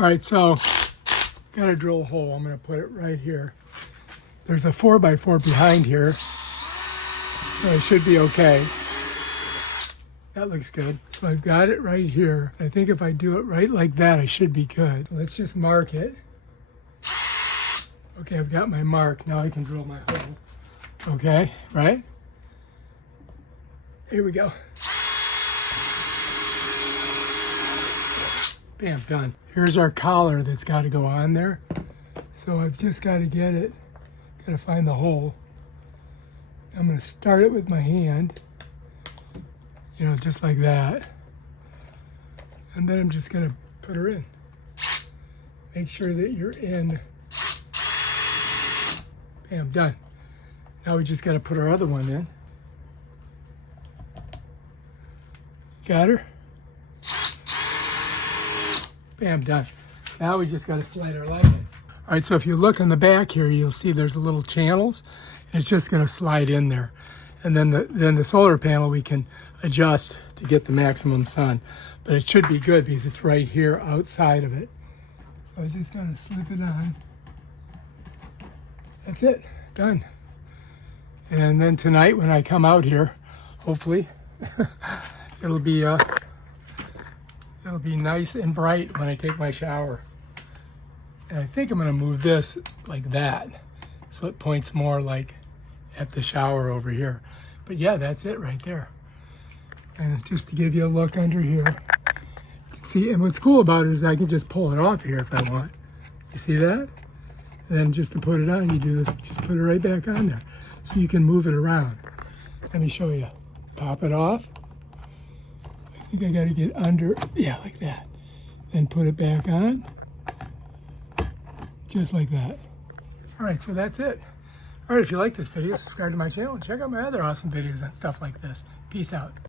All right, so got to drill a hole. I'm going to put it right here. There's a 4x4 behind here, so it should be okay. That looks good. So I've got it right here. I think if I do it right like that, I should be good. Let's just mark it. Okay, I've got my mark. Now I can drill my hole. Okay, right? Here we go. Bam, done. Here's our collar that's got to go on there. So I've just got to get it, got to find the hole. I'm going to start it with my hand, you know, just like that. And then I'm just going to put her in. Make sure that you're in. Bam, done. Now we just got to put our other one in. Got her? Bam, done. Now we just got to slide our leg in. All right, so if you look in the back here, you'll see there's a little channels. It's just going to slide in there. And then the solar panel we can adjust to get the maximum sun. But it should be good because it's right here outside of it. So I just got to slip it on. That's it, done. And then tonight when I come out here, hopefully, it'll be nice and bright when I take my shower. And I think I'm gonna move this like that, so it points more like at the shower over here. But yeah, that's it right there. And just to give you a look under here, you can see, and what's cool about it is I can just pull it off here if I want. You see that? And then just to put it on, you do this, just put it right back on there. So you can move it around. Let me show you. Pop it off. I think I gotta get under, yeah, like that. Then put it back on. Just like that. All right, so that's it. All right, if you like this video, subscribe to my channel and check out my other awesome videos on stuff like this. Peace out.